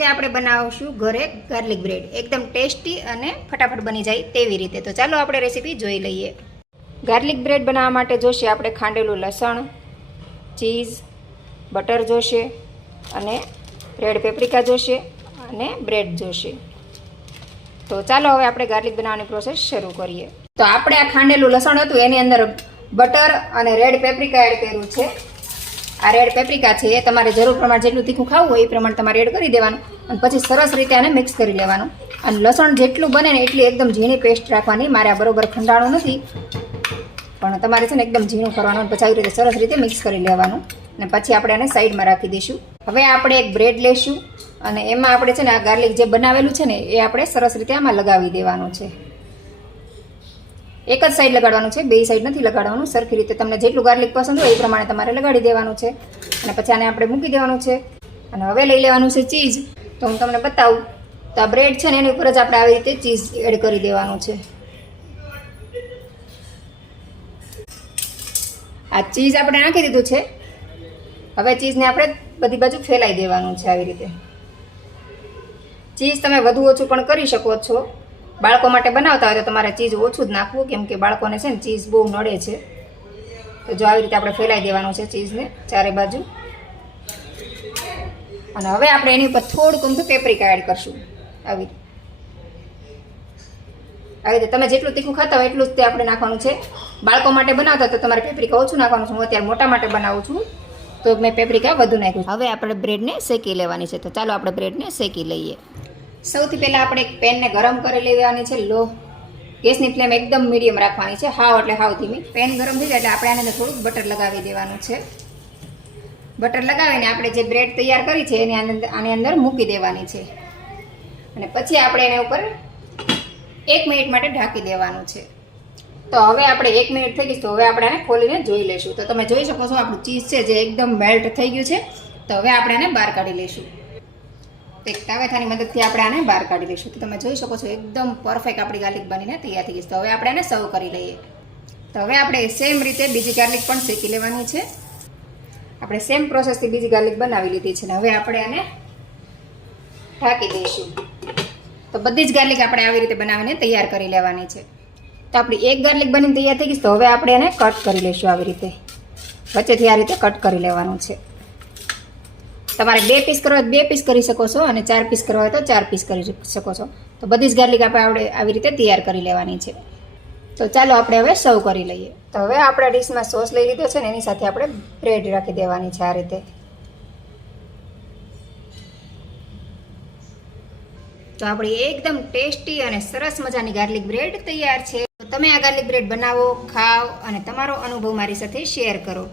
આજે આપણે બનાવશું ઘરે ગાર્લિક બ્રેડ, એકદમ ટેસ્ટી અને ફટાફટ બની જાય તેવી રીતે. તો ચાલો આપણે રેસીપી જોઈ લઈએ. ગાર્લિક બ્રેડ બનાવવા માટે જોશે આપણે ખાંડેલું લસણ, ચીઝ, બટર જોશે અને રેડ પેપ્રિકા જોશે અને બ્રેડ જોશે. તો ચાલો હવે આપણે ગાર્લિક બનાવવાની પ્રોસેસ શરૂ કરીએ. તો આપણે આ ખાંડેલું લસણ હતું એની અંદર બટર અને રેડ પેપ્રિકા એડ કર્યું છે. આ રેડ પેપ્રિકા છે એ તમારે જરૂર પ્રમાણે જેટલું તીખું ખાવું હોય એ પ્રમાણે તમારે એડ કરી દેવાનું અને પછી સરસ રીતે આને મિક્સ કરી લેવાનું. અને લસણ જેટલું બને ને એટલી એકદમ ઝીણી પેસ્ટ રાખવાની. મારે આ બરોબર ખંડાણું નથી, પણ તમારે છે ને એકદમ ઝીણું કરવાનું. પછી આવી રીતે સરસ રીતે મિક્સ કરી લેવાનું અને પછી આપણે આને સાઈડમાં રાખી દઈશું. હવે આપણે એક બ્રેડ લઈશું અને એમાં આપણે છે ને આ ગાર્લિક જે બનાવેલું છે ને એ આપણે સરસ રીતે આમાં લગાવી દેવાનું છે. એક જ સાઈડ લગાડવાનું છે, બે સાઈડ નથી લગાડવાનું. સરખી રીતે તમને જેટલું ગાર્લિક પસંદ હોય એ પ્રમાણે તમારે લગાડી દેવાનું છે. અને પછી આને આપણે મૂકી દેવાનું છે. અને હવે લઈ લેવાનું છે ચીઝ. તો હું તમને બતાવું તો આ બ્રેડ છે ને એની ઉપર જ આપણે આવી રીતે ચીઝ એડ કરી દેવાનું છે. આ ચીઝ આપણે નાખી દીધું છે. હવે ચીઝને આપણે બધી બાજુ ફેલાઈ દેવાનું છે આવી રીતે. ચીઝ તમે વધુ ઓછું પણ કરી શકો છો. બાળકો માટે બનાવતા હોય તો તમારે ચીઝ ઓછું જ નાખવું, કેમ કે બાળકોને છે ને ચીઝ બહુ નડે છે. તો જો આવી રીતે આપણે ફેલાઈ દેવાનું છે ચીઝને ચારે બાજુ. અને હવે આપણે એની ઉપર થોડુંક અમથું પેપ્રિકા એડ કરશું. આવી રીતે તમે જેટલું તીખું ખાતા હોય એટલું જ તે આપણે નાખવાનું છે. બાળકો માટે બનાવતા તો તમારે પેપ્રિકા ઓછું નાખવાનું છે. હું અત્યારે મોટા માટે બનાવું છું તો મેં પેપ્રિકા વધુ નાખ્યું. હવે આપણે બ્રેડને શેકી લેવાની છે. તો ચાલો આપણે બ્રેડને શેકી લઈએ. સૌથી પહેલાં આપણે એક પેનને ગરમ કરી લેવાની છે. લો ગેસની ફ્લેમ એકદમ મીડિયમ રાખવાની છે, હાવ એટલે હાવ ધીમી. પેન ગરમ થઈ જાય એટલે આપણે આને થોડુંક બટર લગાવી દેવાનું છે. બટર લગાવીને આપણે જે બ્રેડ તૈયાર કરી છે એની આની અંદર મૂકી દેવાની છે. અને પછી આપણે એના ઉપર 1 મિનિટ માટે ઢાંકી દેવાનું છે. તો હવે આપણે 1 મિનિટ થઈ ગઈ, તો હવે આપણે આને ખોલીને જોઈ લઈશું. તો તમે જોઈ શકો છો આપણું ચીઝ છે જે એકદમ મેલ્ટ થઈ ગયું છે. તો હવે આપણે આને બહાર કાઢી લઈશું. એક તાવેથાની મદદથી આપણે આને બહાર કાઢી લઈશું. તો તમે જોઈ શકો છો એકદમ પરફેક્ટ આપણી ગાર્લિક બનીને તૈયાર થઈ ગઈ છે. તો હવે આપણે આને સર્વ કરી લઈએ. તો હવે આપણે સેમ રીતે બીજી ગાર્લિક પણ શેકી લેવાની છે. આપણે સેમ પ્રોસેસથી બીજી ગાર્લિક બનાવી લીધી છે ને હવે આપણે આને ઢાંકી દઈશું. તો બધી જ ગાર્લિક આપણે આવી રીતે બનાવીને તૈયાર કરી લેવાની છે. તો આપણી એક ગાર્લિક બનીને તૈયાર થઈ ગઈ. તો હવે આપણે એને કટ કરી લઈશું. આવી રીતે વચ્ચેથી આ રીતે કટ કરી લેવાનું છે. તમારે 2 પીસ કરવા હોય તો 2 પીસ કરી શકો છો અને 4 પીસ કરવા હોય તો 4 પીસ કરી શકો છો. તો બધી જ ગાર્લિક આપણે આવી રીતે તૈયાર કરી લેવાની છે. તો ચાલો આપણે હવે સર્વ કરી લઈએ. તો હવે આપણે ડીશમાં સોસ લઈ લીધો છે ને એની સાથે આપણે બ્રેડ રાખી દેવાની છે આ રીતે. તો આપણી એકદમ ટેસ્ટી અને સરસ મજાની ગાર્લિક બ્રેડ તૈયાર છે. તો તમે આ ગાર્લિક બ્રેડ બનાવો, ખાઓ અને તમારો અનુભવ મારી સાથે શેર કરો.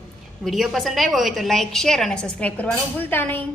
વિડીયો પસંદ આવ્યો હોય તો લાઇક, શેર અને સબસ્ક્રાઈબ કરવાનું ભૂલતા નહીં.